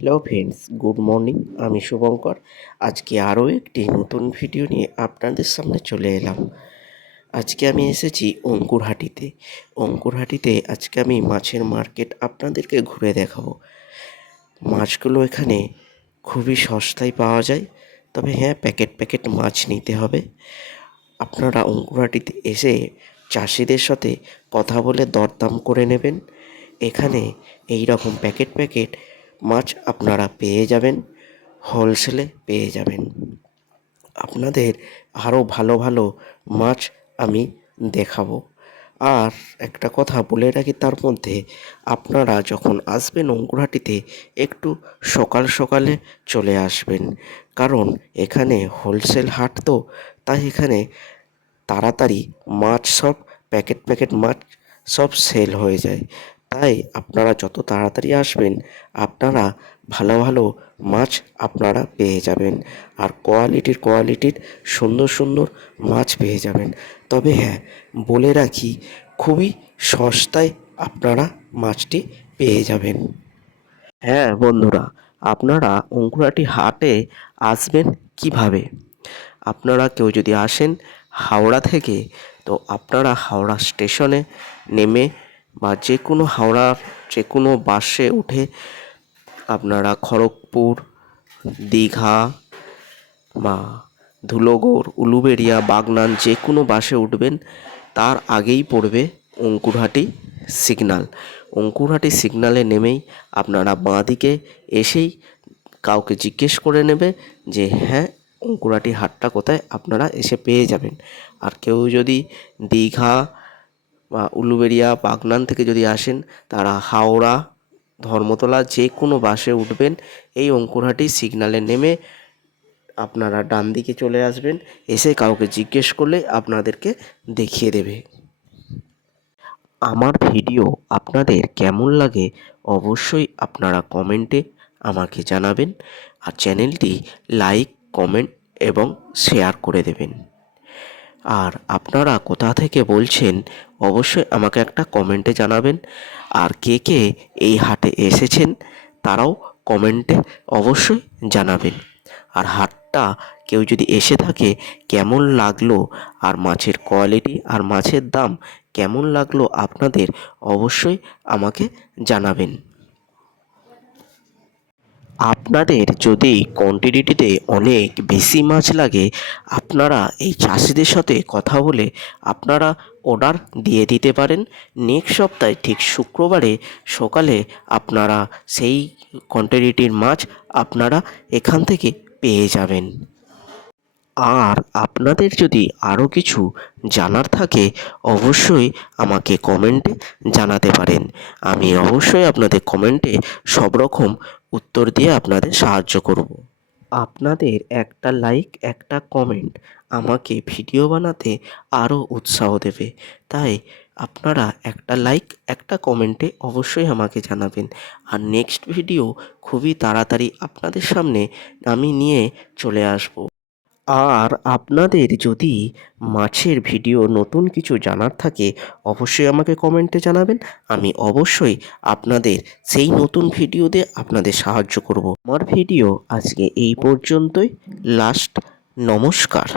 Hello friends, good morning. আমি শুভঙ্কর। আজকে আরও একটি নতুন ভিডিও নিয়ে আপনাদের সামনে চলে এলাম। আজকে আমি এসেছি অঙ্কুরহাটিতে। অঙ্কুরহাটিতে আজকে আমি মাছের মার্কেট আপনাদেরকে ঘুরে দেখাবো। মাছগুলো এখানে খুবই সস্তায় পাওয়া যায়, তবে হ্যাঁ, প্যাকেট প্যাকেট মাছ নিতে হবে। আপনারা অঙ্কুরহাটিতে এসে চাষিদের সাথে কথা বলে দরদাম করে নেবেন। এখানে এই রকম প্যাকেট প্যাকেট মাছ আপনারা পেয়ে যাবেন, হোলসেলে পেয়ে যাবেন। আপনাদের আরও ভালো ভালো মাছ আমি দেখাবো। আর একটা কথা বলে রাখি তার মধ্যে, আপনারা যখন আসবেন অঙ্কুরহাটিতে একটু সকাল সকালে চলে আসবেন, কারণ এখানে হোলসেল হাট তো, তাই এখানে তাড়াতাড়ি মাছ সব প্যাকেট প্যাকেট মাছ সব সেল হয়ে যায়। তাই আপনারা যত তাড়াতাড়ি আসবেন, আপনারা ভালো ভালো মাছ আপনারা পেয়ে যাবেন। আর কোয়ালিটির সুন্দর সুন্দর মাছ পেয়ে যাবেন। তবে হ্যাঁ, বলে রাখি, খুবই সস্তায় আপনারা মাছটি পেয়ে যাবেন। হ্যাঁ বন্ধুরা, আপনারা অঙ্কুরহাটি হাটে আসবেন কিভাবে? আপনারা কেউ যদি আসেন হাওড়া থেকে, তো আপনারা হাওড়া স্টেশনে নেমে বা হাওড়ার যে কোনো বাসে উঠে আপনারা খড়গপুর, দীঘা বা ধুলোগড়, উলুবেড়িয়া, বাগনান যে কোনো বাসে উঠবেন। তার আগেই পড়বে অঙ্কুরহাটি সিগন্যাল। অঙ্কুরহাটি সিগন্যালে নেমেই আপনারা বাঁদিকে এসেই কাউকে জিজ্ঞেস করে নেবে যে হ্যাঁ, অঙ্কুরহাটি হাটটা কোথায়, আপনারা এসে পেয়ে যাবেন। আর কেউ যদি দীঘা বা উলুবেড়িয়া, বাগনান থেকে যদি আসেন, তারা হাওড়া, ধর্মতলা যে কোনো বাসে উঠবেন। এই অঙ্কুরহাটি সিগন্যালে নেমে আপনারা ডান দিকে চলে আসবেন। এসে কাউকে জিজ্ঞেস করলে আপনাদেরকে দেখিয়ে দেবে। আমার ভিডিও আপনাদের কেমন লাগে অবশ্যই আপনারা কমেন্টে আমাকে জানাবেন। আর চ্যানেলটি লাইক, কমেন্ট এবং শেয়ার করে দেবেন। আর আপনারা কোথা থেকে বলছেন অবশ্যই আমাকে একটা কমেন্টে জানাবেন। আর কে কে এই হাটে এসেছেন তারাও কমেন্টে অবশ্যই জানাবেন। আর হাটটা কেউ যদি এসে থাকে, কেমন লাগলো আর মাছের কোয়ালিটি আর মাছের দাম কেমন লাগলো আপনাদের অবশ্যই আমাকে জানাবেন। আপনাদের যদি কোয়ান্টিটিতে অনেক বেশি মাছ লাগে, আপনারা এই চাষিদের সাথে কথা বলে আপনারা অর্ডার দিয়ে দিতে পারেন। নেক্সট সপ্তাহে ঠিক শুক্রবারে সকালে আপনারা সেই কোয়ান্টিটির মাছ আপনারা এখান থেকে পেয়ে যাবেন। আর আপনাদের যদি আরও কিছু জানার থাকে অবশ্যই আমাকে কমেন্টে জানাতে পারেন। আমি অবশ্যই আপনাদের কমেন্টে সব রকম উত্তর দিয়ে আপনাদের সাহায্য করব। আপনাদের একটা লাইক, একটা কমেন্ট আমাকে ভিডিও বানাতে আরও উৎসাহ দেবে। তাই আপনারা একটা লাইক, একটা কমেন্টে অবশ্যই আমাকে জানাবেন। আর নেক্সট ভিডিও খুবই তাড়াতাড়ি আপনাদের সামনে আমি নিয়ে চলে আসব। আর আপনাদের যদি মাছের ভিডিও নতুন কিছু জানার থাকে অবশ্যই আমাকে কমেন্টে জানাবেন। আমি অবশ্যই আপনাদের সেই নতুন ভিডিও দিয়ে আপনাদের সাহায্য করব। আমার ভিডিও আজকে এই পর্যন্তই। লাস্ট, নমস্কার।